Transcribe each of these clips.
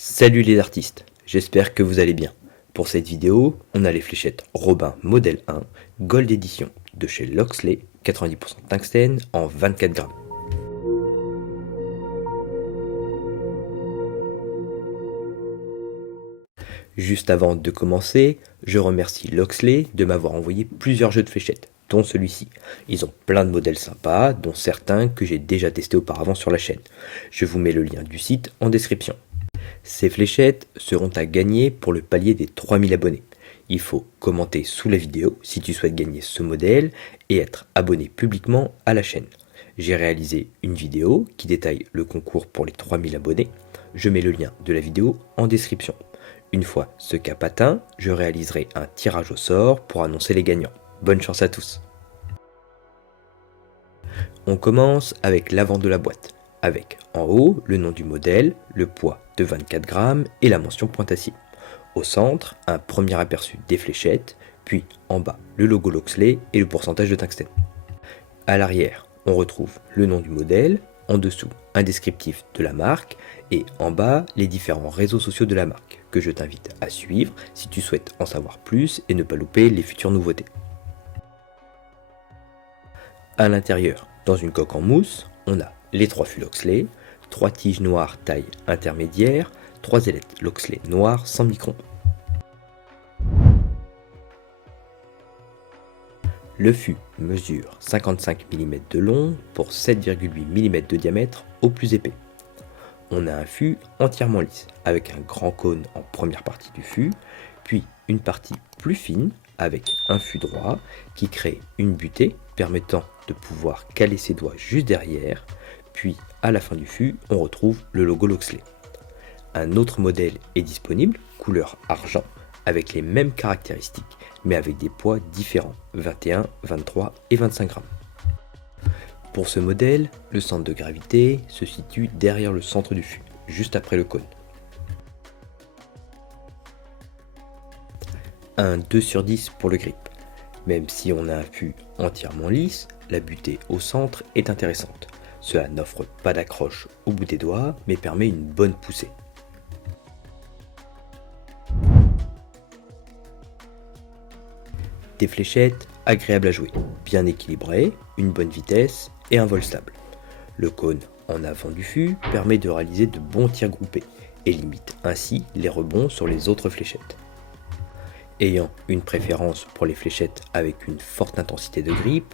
Salut les artistes, j'espère que vous allez bien. Pour cette vidéo, on a les fléchettes Robin Model 1 Gold Edition de chez Loxley, 90% tungstène en 24 grammes. Juste avant de commencer, je remercie Loxley de m'avoir envoyé plusieurs jeux de fléchettes, dont celui-ci. Ils ont plein de modèles sympas, dont certains que j'ai déjà testés auparavant sur la chaîne. Je vous mets le lien du site en description. Ces fléchettes seront à gagner pour le palier des 3000 abonnés. Il faut commenter sous la vidéo si tu souhaites gagner ce modèle et être abonné publiquement à la chaîne. J'ai réalisé une vidéo qui détaille le concours pour les 3000 abonnés. Je mets le lien de la vidéo en description. Une fois ce cap atteint, je réaliserai un tirage au sort pour annoncer les gagnants. Bonne chance à tous. On commence avec l'avant de la boîte, avec en haut le nom du modèle, le poids de 24 grammes et la mention pointe acier. Au centre, un premier aperçu des fléchettes, puis en bas le logo Loxley et le pourcentage de tungstène. À l'arrière, on retrouve le nom du modèle, en dessous un descriptif de la marque et en bas les différents réseaux sociaux de la marque que je t'invite à suivre si tu souhaites en savoir plus et ne pas louper les futures nouveautés. À l'intérieur, dans une coque en mousse, on a les 3 fûts Loxley, 3 tiges noires taille intermédiaire, 3 ailettes Loxley noires 100 microns. Le fût mesure 55 mm de long pour 7,8 mm de diamètre au plus épais. On a un fût entièrement lisse, avec un grand cône en première partie du fût, puis une partie plus fine avec un fût droit qui crée une butée permettant de pouvoir caler ses doigts juste derrière, puis à la fin du fût, on retrouve le logo Loxley. Un autre modèle est disponible, couleur argent, avec les mêmes caractéristiques, mais avec des poids différents, 21, 23 et 25 grammes. Pour ce modèle, le centre de gravité se situe derrière le centre du fût, juste après le cône. Un 2 sur 10 pour le grip. Même si on a un fût entièrement lisse, la butée au centre est intéressante. Cela n'offre pas d'accroche au bout des doigts, mais permet une bonne poussée. Des fléchettes agréables à jouer, bien équilibrées, une bonne vitesse et un vol stable. Le cône en avant du fût permet de réaliser de bons tirs groupés et limite ainsi les rebonds sur les autres fléchettes. Ayant une préférence pour les fléchettes avec une forte intensité de grip,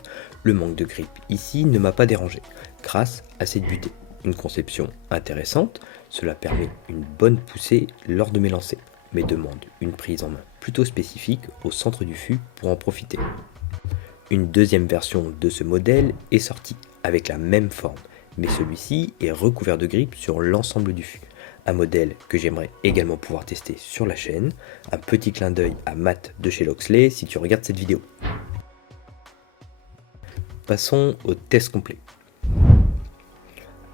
le manque de grip ici ne m'a pas dérangé, grâce à cette butée. Une conception intéressante, cela permet une bonne poussée lors de mes lancers, mais demande une prise en main plutôt spécifique au centre du fût pour en profiter. Une deuxième version de ce modèle est sortie, avec la même forme, mais celui-ci est recouvert de grip sur l'ensemble du fût. Un modèle que j'aimerais également pouvoir tester sur la chaîne. Un petit clin d'œil à Matt de chez Loxley si tu regardes cette vidéo. Passons au test complet.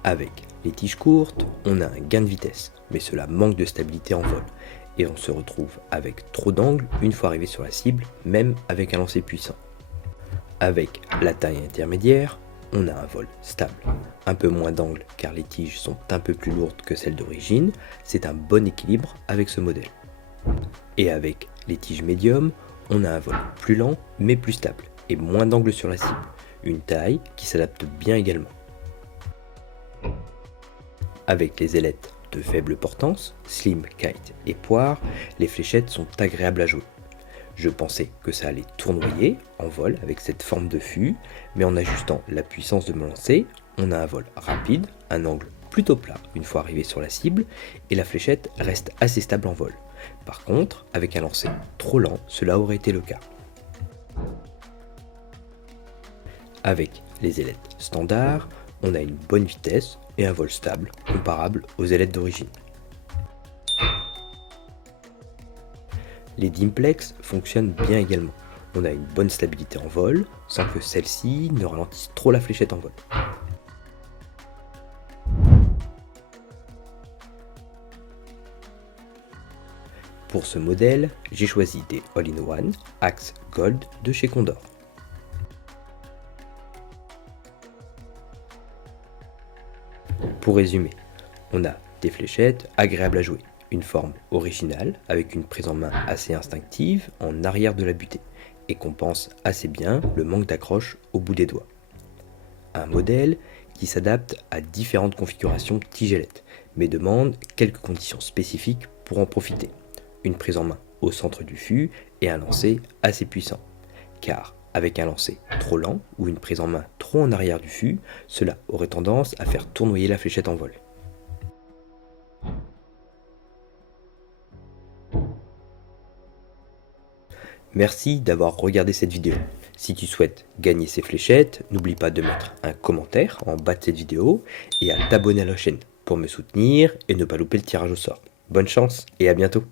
Avec les tiges courtes, on a un gain de vitesse, mais cela manque de stabilité en vol. Et on se retrouve avec trop d'angle une fois arrivé sur la cible, même avec un lancer puissant. Avec la taille intermédiaire, on a un vol stable. Un peu moins d'angle car les tiges sont un peu plus lourdes que celles d'origine, c'est un bon équilibre avec ce modèle. Et avec les tiges médium, on a un vol plus lent mais plus stable et moins d'angle sur la cible, une taille qui s'adapte bien également. Avec les ailettes de faible portance, slim, kite et poire, les fléchettes sont agréables à jouer. Je pensais que ça allait tournoyer en vol avec cette forme de fût, mais en ajustant la puissance de mon lancer, on a un vol rapide, un angle plutôt plat une fois arrivé sur la cible, et la fléchette reste assez stable en vol. Par contre, avec un lancer trop lent, cela aurait été le cas. Avec les ailettes standards, on a une bonne vitesse et un vol stable, comparable aux ailettes d'origine. Les Dimplex fonctionnent bien également. On a une bonne stabilité en vol, sans que celle-ci ne ralentisse trop la fléchette en vol. Pour ce modèle, j'ai choisi des All-in-One Axe Gold de chez Condor. Pour résumer, on a des fléchettes agréables à jouer, Une forme originale avec une prise en main assez instinctive en arrière de la butée et compense assez bien le manque d'accroche au bout des doigts. Un modèle qui s'adapte à différentes configurations tigelettes mais demande quelques conditions spécifiques pour en profiter. Une prise en main au centre du fût et un lancer assez puissant. Car avec un lancer trop lent ou une prise en main trop en arrière du fût, cela aurait tendance à faire tournoyer la fléchette en vol. Merci d'avoir regardé cette vidéo. Si tu souhaites gagner ces fléchettes, n'oublie pas de mettre un commentaire en bas de cette vidéo et à t'abonner à la chaîne pour me soutenir et ne pas louper le tirage au sort. Bonne chance et à bientôt.